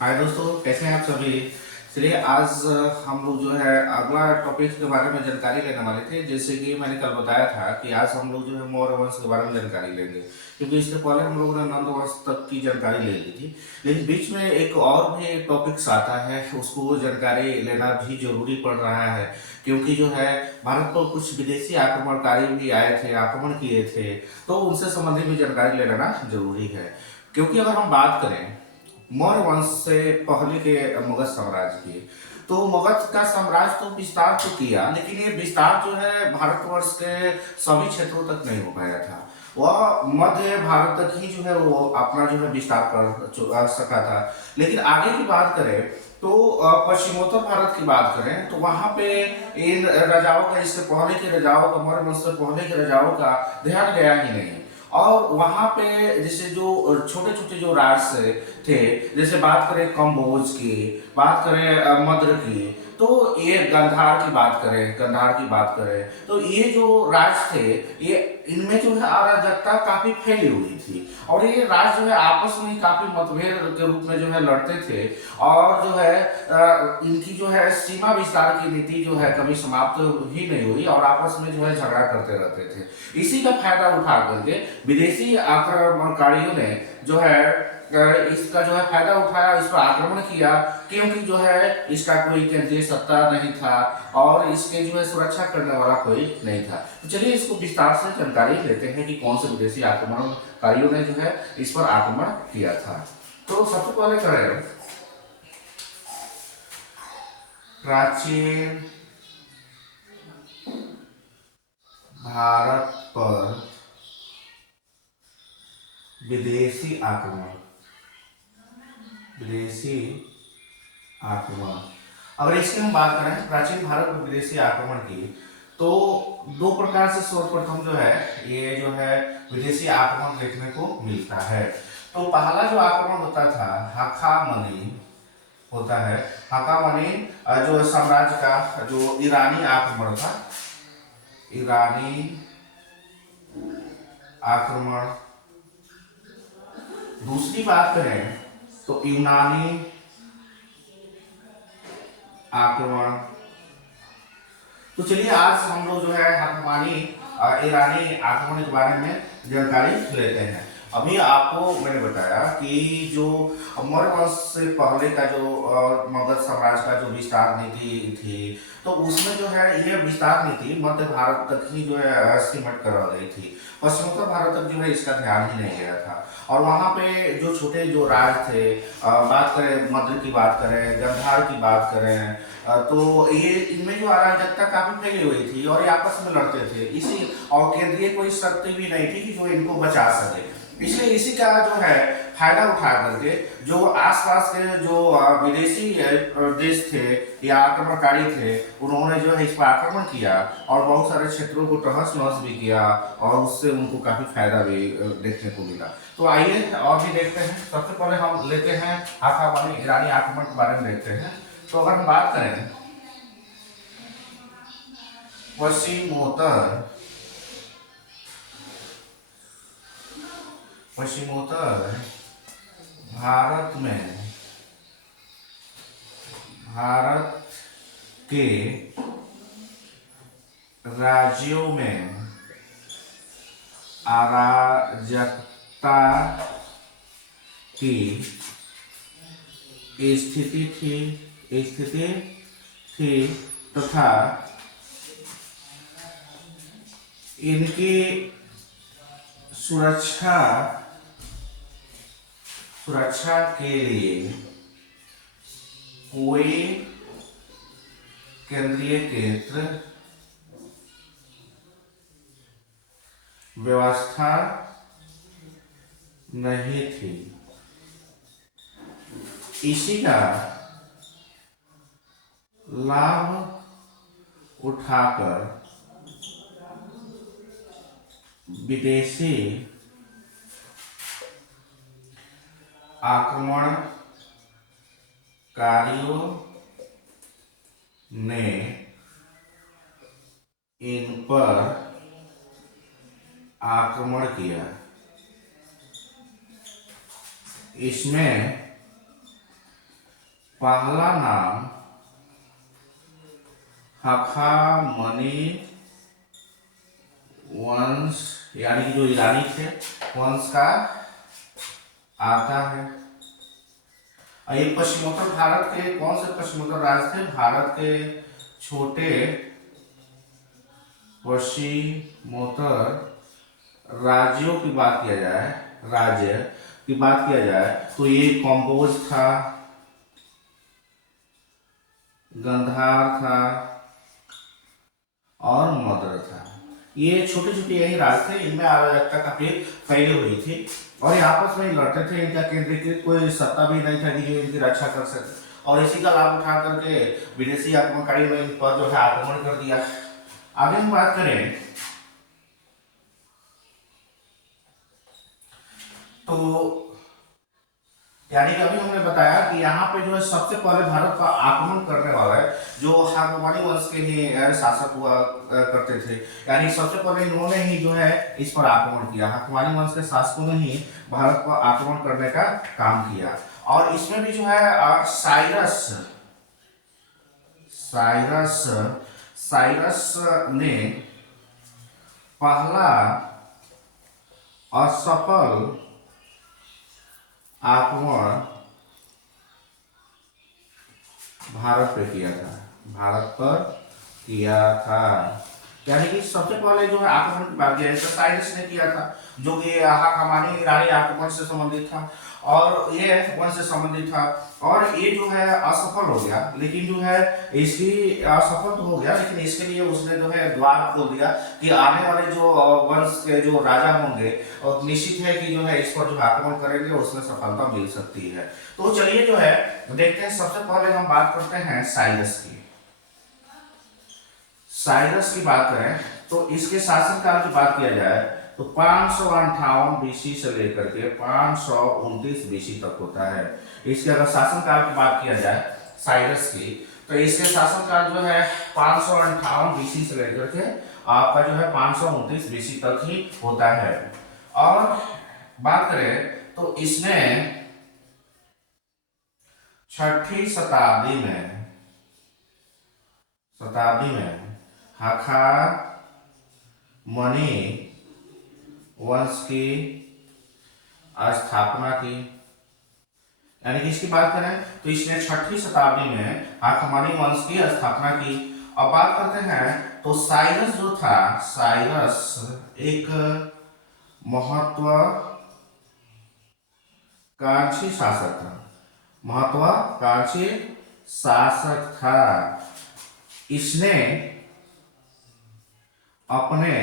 हाय दोस्तों, कैसे हैं आप सभी। चलिए आज हम लोग जो है अगला टॉपिक के बारे में जानकारी लेने वाले थे। जैसे कि मैंने कल बताया था कि आज हम लोग जो है मौर्य वंश के बारे में जानकारी लेंगे, क्योंकि इसके पहले हम लोगों ने नंद वंश तक की जानकारी ले ली थी। लेकिन बीच में एक और भी टॉपिक्स आता है, उसको जानकारी लेना भी जरूरी पड़ रहा है, क्योंकि जो है भारत पर कुछ विदेशी आक्रमणकारी भी आए थे, आक्रमण किए थे। तो उनसे संबंधित भी जानकारी ले लेना जरूरी है। क्योंकि अगर हम बात करें मौर्य वंश से पहले के मगध साम्राज्य की, तो मगध का साम्राज्य तो विस्तार तो किया, लेकिन ये विस्तार जो है भारतवर्ष के सभी क्षेत्रों तक नहीं हो पाया था। वह मध्य भारत तक ही जो है वो अपना जो है विस्तार कर सका था। लेकिन आगे की बात करें तो पश्चिमोत्तर भारत की बात करें तो वहां पे इन राजाओं का, इससे पहले के राजाओं का, मौर्य वंश से पहले के राजाओं का ध्यान गया ही नहीं। और वहां पे जैसे जो छोटे छोटे जो राज्य थे, जैसे बात करें कम्बोज की, बात करें मद्र की, तो ये गंधार की बात करें तो ये जो राज्य थे, ये इनमें जो है अराजकता काफी फैली हुई थी। और ये राज्य जो है आपस में काफी मतभेद के रूप में जो है लड़ते थे। और जो है इनकी जो है सीमा विस्तार की नीति जो है कभी समाप्त ही नहीं हुई, और आपस में जो है झगड़ा करते रहते थे। इसी का फायदा उठा करके विदेशी आक्रमणकारियों ने जो है इसका जो है फायदा उठाया, इस पर आक्रमण किया, क्योंकि जो है इसका कोई केंद्रीय सत्ता नहीं था और इसके जो है सुरक्षा करने वाला कोई नहीं था। तो चलिए इसको विस्तार से जानकारी लेते हैं कि कौन से विदेशी आक्रमणकारियों ने जो है इस पर आक्रमण किया था। तो सबसे पहले करें प्राचीन भारत पर विदेशी आक्रमण। विदेशी आक्रमण, अगर इसकी हम बात करें प्राचीन भारत में विदेशी आक्रमण की, तो दो प्रकार से सर्वप्रथम जो है ये जो है विदेशी आक्रमण देखने को मिलता है। तो पहला जो आक्रमण होता था हाखामनी होता है। हाखामनी जो साम्राज्य का जो ईरानी आक्रमण था, ईरानी आक्रमण। दूसरी बात करें तो यूनानी आक्रमण। तो चलिए आज हम लोग जो है हकमानी ईरानी आक्रमण के बारे में जानकारी लेते हैं। अभी आपको मैंने बताया कि जो मौर्य वंश से पहले का जो मगध साम्राज्य का जो विस्तार नीति थी, तो उसमें जो है ये विस्तार नीति मध्य भारत तक ही जो है सीमित करा गई थी। पश्चिमोत्तर भारत तक जो है इसका ध्यान ही नहीं गया था। और वहाँ पे जो छोटे जो राज थे, बात करें मद्र की, बात करें गंधार की, बात करें तो ये इनमें जो अराजकता काफी फैली हुई थी और ये आपस में लड़ते थे। इसी और केंद्रीय कोई शक्ति भी नहीं थी कि जो इनको बचा सके। इसलिए इसी का जो है फायदा उठा करके जो आसपास के जो विदेशी देश थे या आक्रमणकारी थे, उन्होंने जो है इस पर आक्रमण किया और बहुत सारे क्षेत्रों को तहस नहस भी किया, और उससे उनको काफी फायदा भी देखने को मिला। तो आइए और भी देखते हैं। सबसे पहले हम लेते हैं हाखावानी ईरानी आक्रमण के बारे में देखते हैं। तो अगर हम बात करें पश्चिमोत्तर पश्चिमोत्तर भारत में, भारत के राज्यों में अराजकता की स्थिति थी तथा इनकी सुरक्षा सुरक्षा के लिए कोई केंद्रीय व्यवस्था नहीं थी। इसी का लाभ उठाकर विदेशी आक्रमणकारियों ने इन पर आक्रमण किया। इसमें पहला नाम हखामनी वंश यानी कि जो ईरानी थे वंश का आता है। और ये पश्चिमोत्तर भारत के कौन से पश्चिमोत्तर राज्य थे? भारत के छोटे पश्चिमोत्तर राज्यों की बात किया जाए, राज्य की बात किया जाए तो ये कॉम्बोज था, गंधार था और मद्र था। ये छोटे छोटे यही राज्य थे, इनमें अराजकता काफी फैली हुई थी और ये आपस में लड़ते थे। इनका केंद्रीकृत कोई सत्ता भी नहीं था कि जो इनकी रक्षा कर सके, और इसी का लाभ उठा करके विदेशी आक्रमणकारी ने इन पर जो है आक्रमण कर दिया। आगे हम बात करें तो यानी कि अभी हमने बताया कि यहाँ पे जो है सबसे पहले भारत का आक्रमण करने वाला है जो हाकमानी वंश के ही शासक हुआ करते थे। यानी सबसे पहले इन्होंने ही जो है इस पर आक्रमण किया, हाकमानी वंश के शासकों ने ही भारत पर आक्रमण करने का काम किया। और इसमें भी जो है साइरस ने पहला असफल आक्रमण भारत पे किया था, भारत पर किया था। यानी कि सबसे पहले जो है आक्रमण की बात किया साइरस ने किया था, जो कि हाकमानी ईरानी आक्रमण से संबंधित था और ये वंश से संबंधित था। और ये जो है असफल हो गया, लेकिन जो है इसकी असफल तो हो गया, लेकिन इसके लिए उसने जो है द्वार खोल दिया कि आने वाले जो वंश के जो राजा होंगे और निश्चित है कि जो है इस पर जो आक्रमण करेंगे उसमें सफलता मिल सकती है। तो चलिए जो है देखते हैं, सबसे पहले हम बात करते हैं साइरस की। साइरस की बात करें तो इसके शासनकाल की बात किया जाए तो 558 बीसी से लेकर के 529 बीसी तक होता है। इसके अगर शासनकाल की बात किया जाए साइरस की तो इसके शासनकाल जो है 558 बीसी से लेकर के आपका जो है 529 बीसी तक ही होता है। और बात करें तो इसने 6ठी शताब्दी में हाखामनी वंश की स्थापना की। यानी कि इसकी बात करें तो इसने 6ठी शताब्दी में हाखामनी वंश की स्थापना की। अब बात करते हैं तो साइरस जो था, साइरस एक महत्वाकांक्षी शासक था। इसने अपने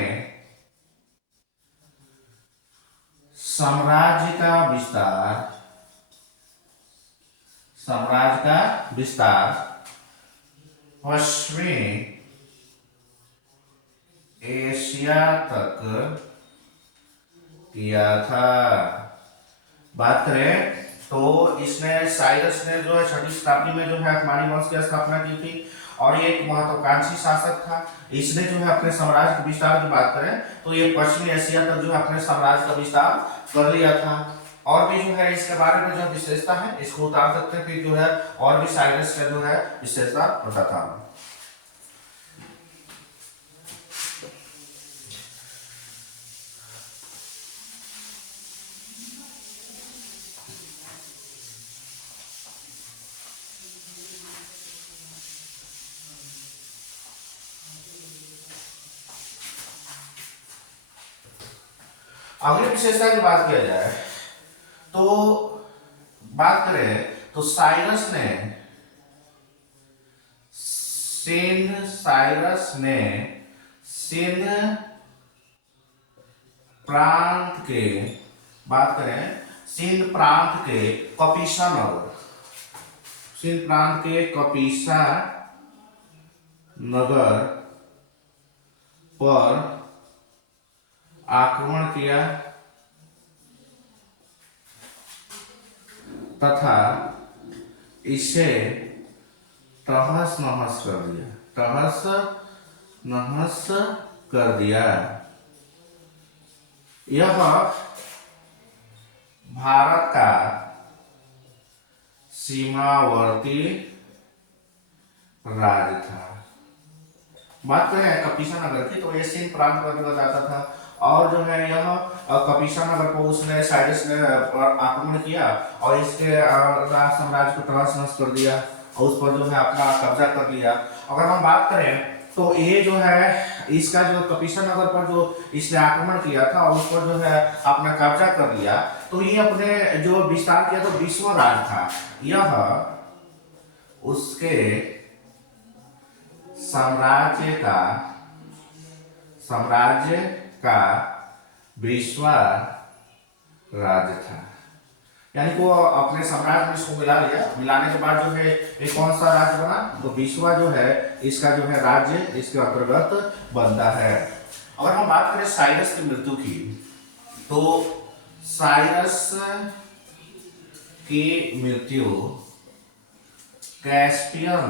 साम्राज्य का विस्तार पश्चिमी एशिया तक किया था। बात करें तो इसने साइरस ने जो है 6ठी शताब्दी में जो है हाकमानी वंश की स्थापना की थी और ये एक महत्वाकांक्षी शासक था। इसने जो है अपने साम्राज्य के विस्तार की बात करें तो ये पश्चिमी एशिया तक जो है अपने साम्राज्य का विस्तार कर लिया था। और भी जो है इसके बारे में जो विशेषता है इसको उतार सकते हैं, फिर जो है और भी साइरस का जो है विशेषता बताता हूं। अगली विशेषता की बात किया जाए तो बात करें तो साइरस ने सिंध प्रांत के बात करें सिंध प्रांत के कपीसा नगर पर आक्रमण किया तथा इसे तहस नहस कर दिया। यह भारत का सीमावर्ती राज्य था। बात करें कपीसा नगर की तो ये सिंध प्रांत को अंतर्गत आता था और जो है यह कपीसा नगर को उसने साइरस ने आक्रमण किया और इसके साम्राज्य को तहस नहस कर दिया और उस पर जो है अपना कब्जा कर लिया। अगर हम बात करें तो ये जो है इसका जो कपीसा नगर पर जो इसने आक्रमण किया था और उस पर जो है अपना कब्जा कर लिया तो ये अपने जो विस्तार किया तो विश्व राज था। यह उसके साम्राज्य का विश्व राज्य था। यानी वो अपने साम्राज्य में इसको मिला लिया। मिलाने के बाद जो है एक कौन सा राज्य बना तो विश्व जो है इसका जो है राज्य इसके अंतर्गत बनता है। अगर हम बात करें साइरस की मृत्यु की तो साइरस की मृत्यु कैस्पियन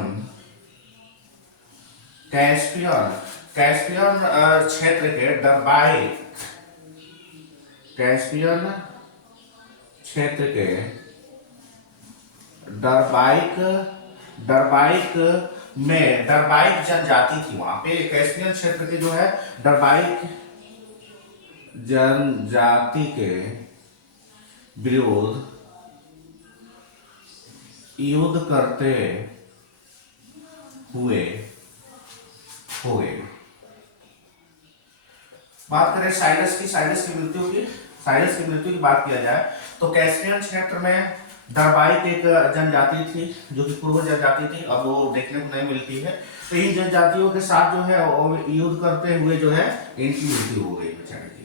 क्षेत्र के कैस्पियन क्षेत्र के डरबाइक जनजाति थी। वहां पे कैस्पियन क्षेत्र के जो है डरबाइक जनजाति के विरुद्ध युद्ध करते हुए बात करें साइरस की मृत्यु की बात किया जाए तो कैस्पियन क्षेत्र में डरबाइक एक जनजाति थी जो कि पूर्व जनजाति थी, अब वो देखने को नहीं मिलती है। तो इन जनजातियों के साथ जो है युद्ध करते हुए जो है इनकी मृत्यु हो गई बेचारे की।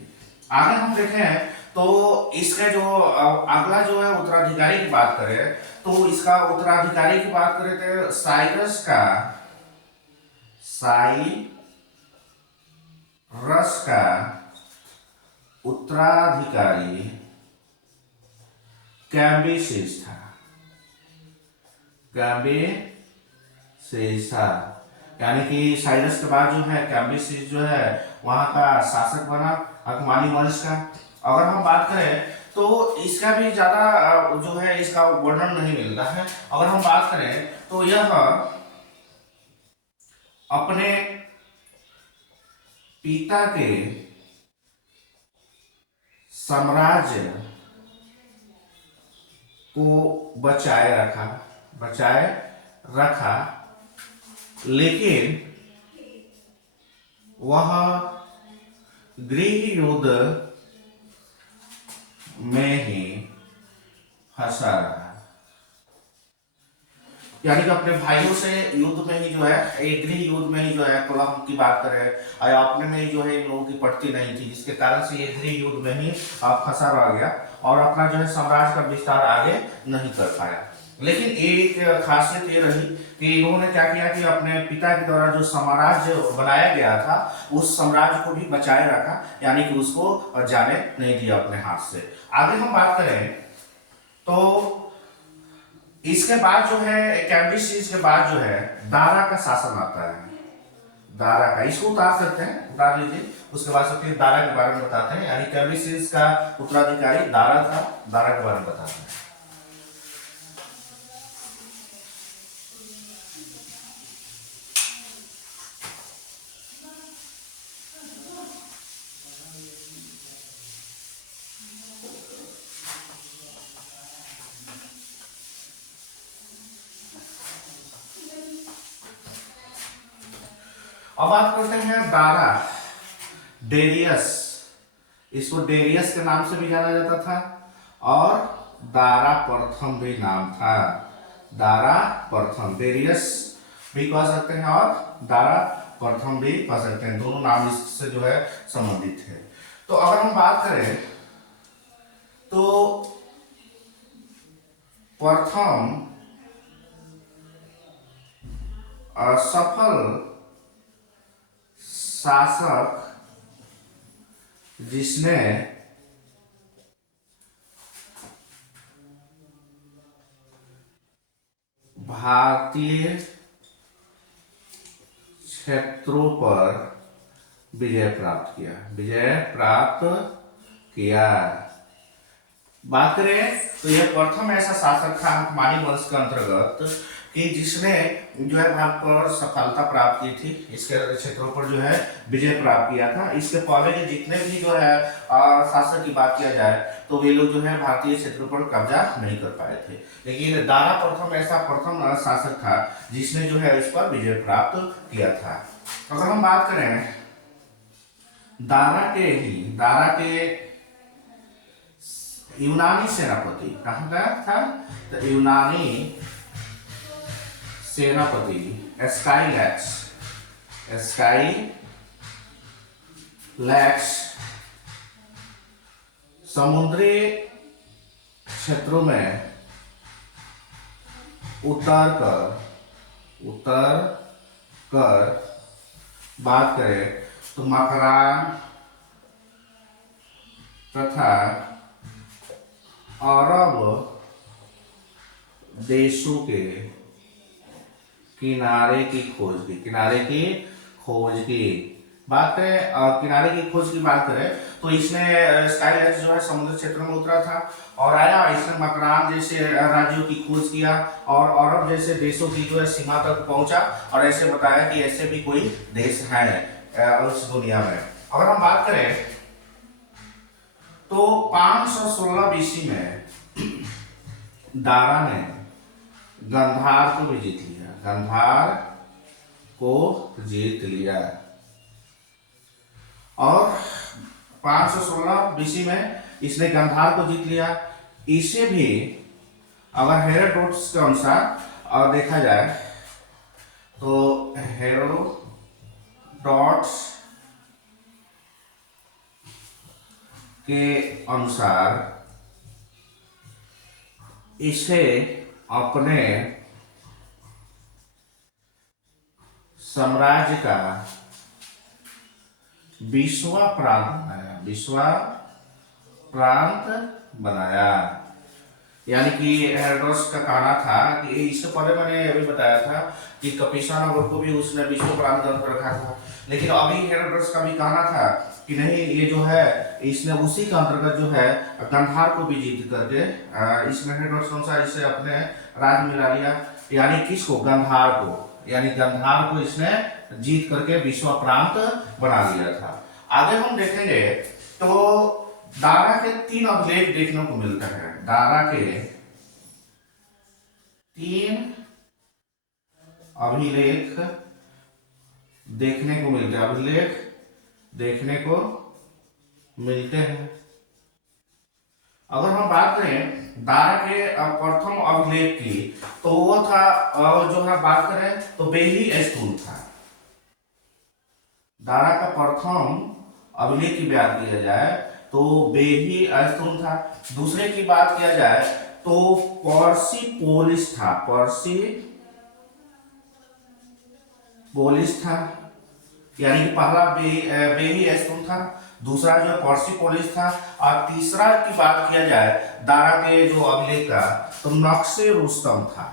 आगे हम देखें तो इसका जो अगला जो है उत्तराधिकारी की बात करें तो इसका उत्तराधिकारी की बात करें तो साइरस का उत्तराधिकारी कैम्बिसेस था। यानी कि साइरस के बाद जो है कैम्बिसेस जो है वहां का शासक बना अकमानी वंश का। अगर हम बात करें तो इसका भी ज्यादा जो है इसका वर्णन नहीं मिलता है। अगर हम बात करें तो यह अपने पिता के साम्राज्य को बचाए रखा लेकिन वह गृह युद्ध में ही फंसा रहा। यानी कि अपने भाइयों से युद्ध में ही जो है एक गृह युद्ध में ही जो है कलह की बात करें और अपने में ही जो है इन लोगों की पड़ती नहीं थी, जिसके कारण से ये गृह युद्ध में ही फंसा रह गया और अपना जो है साम्राज्य का विस्तार आगे नहीं कर पाया। लेकिन एक खासियत ये रही कि इन्होंने क्या किया कि अपने पिता के द्वारा जो साम्राज्य बनाया गया था उस साम्राज्य को भी बचाए रखा, यानी कि उसको जाने नहीं दिया अपने हाथ से। आगे हम बात करें तो इसके बाद जो है कैम्बिसेस के बाद जो है दारा का शासन आता है। दारा का इसको उतार सकते हैं, उतार लीजिए। उसके बाद से फिर दारा के बारे में बताते हैं। यानी कैम्बिसेस का उत्तराधिकारी दारा था, दारा के बारे में बताते हैं। अब बात करते हैं दारा डेरियस। इसको डेरियस के नाम से भी जाना जाता था और दारा प्रथम भी नाम था। दारा प्रथम, डेरियस भी कह सकते हैं और दारा प्रथम भी कह सकते हैं, दोनों नाम इससे जो है संबंधित है। तो अगर हम बात करें तो प्रथम सफल शासक जिसने भारतीय क्षेत्रों पर विजय प्राप्त किया बात करें तो यह प्रथम ऐसा शासक था मानी वंश के अंतर्गत कि जिसने जो है भारत पर सफलता प्राप्त की थी, इसके क्षेत्रों पर जो है विजय प्राप्त किया था। इसके पहले के जितने भी जो है शासक की बात किया जाए तो वे लोग जो है भारतीय क्षेत्रों पर कब्जा नहीं कर पाए थे, लेकिन दारा प्रथम ऐसा प्रथम शासक था जिसने जो है इस पर विजय प्राप्त किया था। अगर हम बात करें दारा के यूनानी सेनापति कहाँ का था, तो यूनानी सेनापति स्काईलैक्स समुद्री क्षेत्रों में उतर कर बात करें तो मकरान तथा अरब देशों के किनारे की खोज की बात करें, किनारे की खोज की बात करें तो इसने स्काईलैक्स जो है समुद्र क्षेत्र में उतरा था और आया। इसने मकरान जैसे राज्यों की खोज किया और अरब जैसे देशों की जो है सीमा तक पहुंचा और ऐसे बताया कि ऐसे भी कोई देश है उस दुनिया में। अगर हम बात करें तो 516 बीसी में दारा ने गंधार को भी जीत लिया और 516 बीसी में इसने गंधार को जीत लिया। इसे भी अगर हेरोडोटस के अनुसार देखा जाए तो हेरोडोटस के अनुसार इसे अपने साम्राज्य का बीसवां प्रांत बनाया। यानी कि हेरोडोटस का कहना था कि इससे पहले मैंने अभी बताया था कि कपिसा नगर को भी उसने विश्व प्रांत कर रखा था, लेकिन अभी हेरोडोटस का भी कहना था कि नहीं, ये जो है इसने उसी के अंतर्गत जो है गंधार को भी जीत करके इसने हेरोडोटस अनुसार इसे अपने राज में ला लिया। यानी किसको? गंधार को। यानी गंधार को इसने जीत करके विश्व प्रांत बना लिया था। आगे हम देखेंगे तो दारा के 3 अभिलेख देखने को मिलता है। दारा के 3 अभिलेख देखने को मिलते हैं। अगर हम बात करें दारा के प्रथम अभिलेख की तो वो था जो है बात करें तो बेली स्तूल था। दारा का प्रथम अभिलेख की बात किया जाए तो बेली स्तूल था। दूसरे की बात किया जाए तो पर्सिपोलिस था। यानी कि पहला बेली स्तूल था, दूसरा जो पर्सिपोलिस था और तीसरा की बात किया जाए दारा के जो अभिलेख का तो नक्शे रुस्तम था।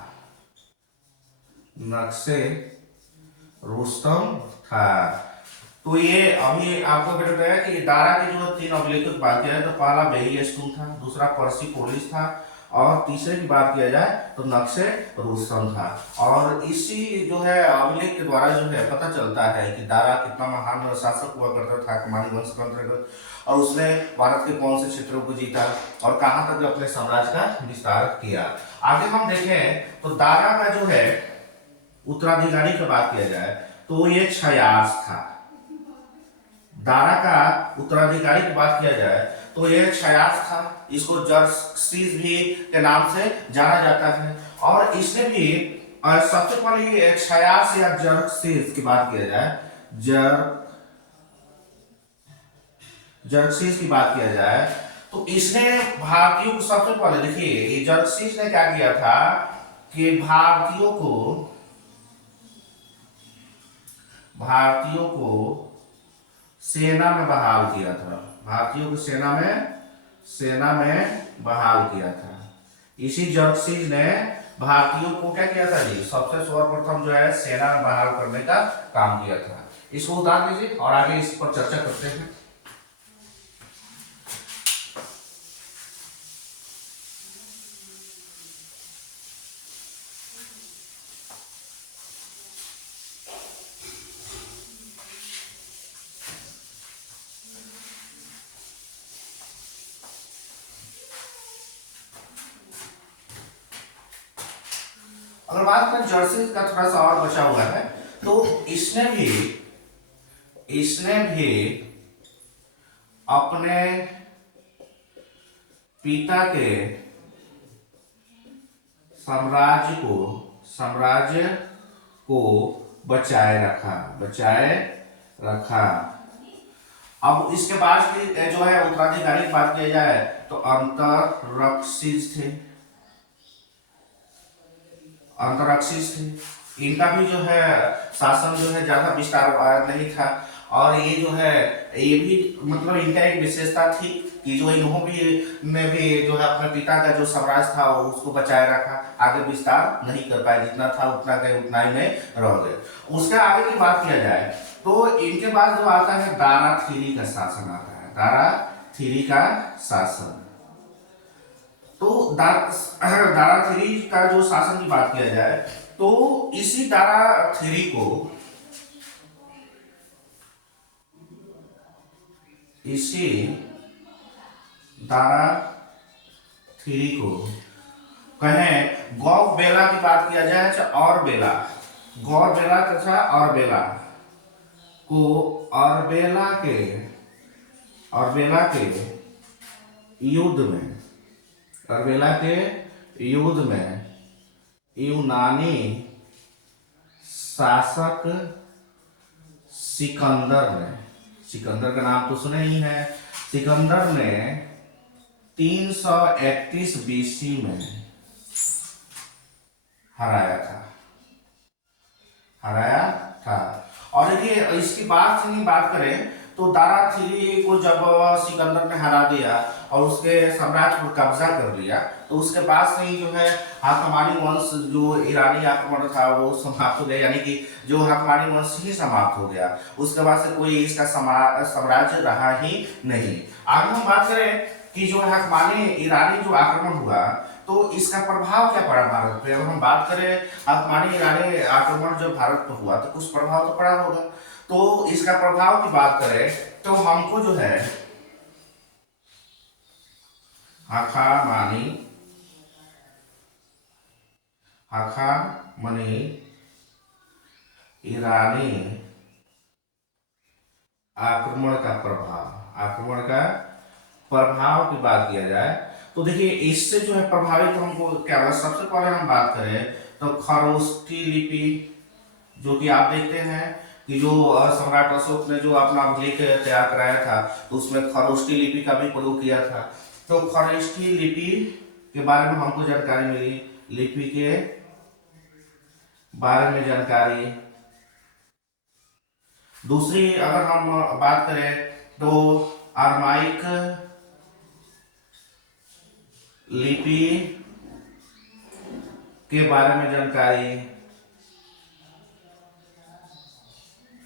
तो ये अभी आपको बताया कि दारा के जो 3 अभिलेखों की बात किया जाए तो पहला बेली स्तूल था, दूसरा पर्सिपोलिस था और तीसरे की बात किया जाए तो नक्शे रुस्तम था। और इसी जो है अभिलेख के द्वारा जो है पता चलता है कि दारा कितना महान शासक हुआ करता था कुमारी वंश के अंतर्गत, और उसने भारत के कौन से क्षेत्रों को जीता और कहां तक अपने साम्राज्य का विस्तार किया। आगे हम देखें तो दारा का जो है उत्तराधिकारी की बात किया जाए तो ये क्षयास था। दारा का उत्तराधिकारी की बात किया जाए तो यह क्षयास था। इसको जर्क्सिस भी के नाम से जाना जाता है और इसने भी सबसे पहले क्षयास या जर्क्सिस की बात किया जाए जर्क्सिस की बात किया जाए तो इसने भारतीयों को सबसे पहले देखिए ये जर्क्सिस ने क्या किया था कि भारतीयों को सेना में बहाल किया था। भारतीयों को सेना में बहाल किया था। इसी जर्क्सिस ने भारतीयों को क्या किया था जी, सबसे सर्वप्रथम जो है सेना में बहाल करने का काम किया था। इसको उतार दीजिए और आगे इस पर चर्चा करते हैं। अगर बात करें जर्सी का थोड़ा सा और बचा हुआ है, तो इसने भी अपने पिता के साम्राज्य को बचाए रखा। अब इसके बाद की जो है उत्तराधिकारी की बात किया जाए तो अंतरक्षिस थे। इनका भी जो है शासन जो है ज्यादा विस्तार नहीं था, और ये जो है ये भी मतलब इनका एक विशेषता थी कि जो इन्हों भी ने भी जो है अपने पिता का जो साम्राज्य था उसको बचाए रखा, आगे विस्तार नहीं कर पाए, जितना था उतना के उतना ही में रह गए। उसके आगे की बात किया जाए तो इनके बाद जो आता है दारा थीरी का शासन आता है, दारा थीरी का शासन। तो दारा थ्री का जो शासन की बात किया जाए तो इसी दारा थ्री को कहें गौ बेला की बात किया जाए चाहे और बेला, गौर बेला तथा और बेला को और बेला के युद्ध में यूनानी शासक सिकंदर का नाम तो सुने ही है। सिकंदर ने 331 बीसी में हराया था। और देखिए इसकी बात करें तो दारा थ्री को जब सिकंदर ने हरा दिया और उसके साम्राज्य पर कब्जा कर लिया, तो उसके बाद से ही जो है हाकमानी वंश जो ईरानी आक्रमण था वो समाप्त हो गया, यानी कि जो हाकमानी वंश ही समाप्त हो गया। उसके बाद से कोई इसका साम्राज्य रहा ही नहीं। आगे हम बात करें कि जो हाकमानी ईरानी जो आक्रमण हुआ तो इसका प्रभाव क्या पड़ा भारत पे। अगर हम बात करें हाकमानी ईरानी आक्रमण जब भारत पर हुआ तो कुछ प्रभाव तो पड़ा होगा। तो इसका प्रभाव की बात करें तो हमको जो है हाकमानी ईरानी आक्रमण का प्रभाव की बात किया जाए तो देखिए इससे जो है प्रभावित हमको क्या हुआ। सबसे पहले हम बात करें तो खरोष्ठी लिपि, जो कि आप देखते हैं कि जो सम्राट अशोक ने जो अपना अभिलेख तैयार कराया था तो उसमें खरोष्ठी लिपि का भी प्रयोग किया था। तो खरोष्ठी लिपि के बारे में हमको जानकारी मिली, लिपि के बारे में जानकारी। दूसरी अगर हम बात करें तो अरमाइक लिपि के बारे में जानकारी।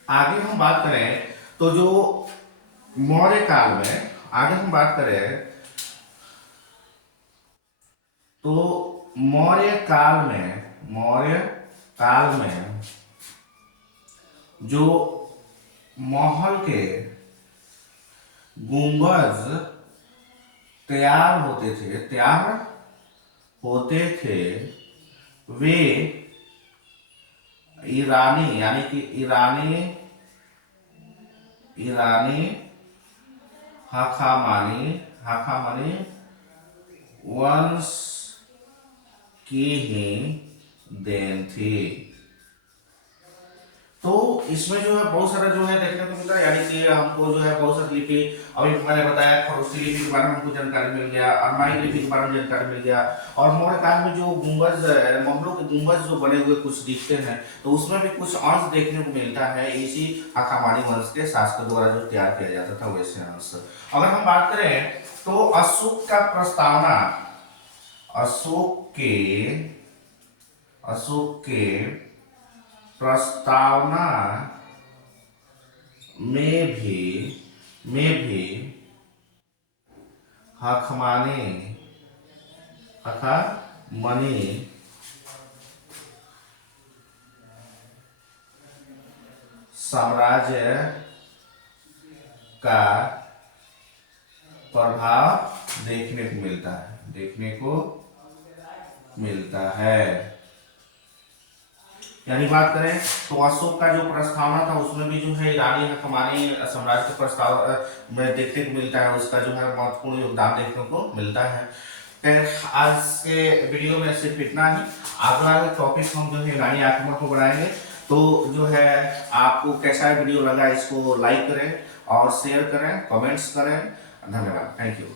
आगे हम बात करें तो जो मौर्य काल में आगे हम बात करें तो मौर्य काल में जो महल के गुंबज तैयार होते थे वे ईरानी यानी कि ईरानी हाखामानी वंश की ही देन थी। तो इसमें जो है बहुत सारा जो है देखने को मिलता है, यानी कि हमको जो है बहुत सारी लिपि, अभी मैंने बताया खरोष्ठी लिपि के बारे में हमको जानकारी मिल गया, अरमाइक लिपि के बारे में जानकारी मिल गया, और मौर्य काल में जो गुंबज महलों के गुंबज जो बने हुए कुछ दिखते हैं तो उसमें भी कुछ अंश देखने को मिलता है इसी हाखामानी वंश के शासकों द्वारा जो तैयार किया जाता था वैसे अंश। अगर हम बात करें तो अशोक का प्रस्तावना, अशोक के प्रस्तावना में भी हाकमानी साम्राज्य का प्रभाव देखने को मिलता है। यानी बात करें तो अशोक का जो प्रस्तावना था उसमें भी जो है ईरानी हकमानी साम्राज्य के प्रस्ताव में देखने को मिलता है, उसका जो है महत्वपूर्ण योगदान देखने को मिलता है। खैर आज के वीडियो में सिर्फ इतना ही। अगला टॉपिक हम जो है ईरानी आक्रमण को बढ़ाएंगे। तो जो है आपको कैसा वीडियो लगा इसको लाइक करें और शेयर करें, कमेंट्स करें। धन्यवाद, थैंक यू।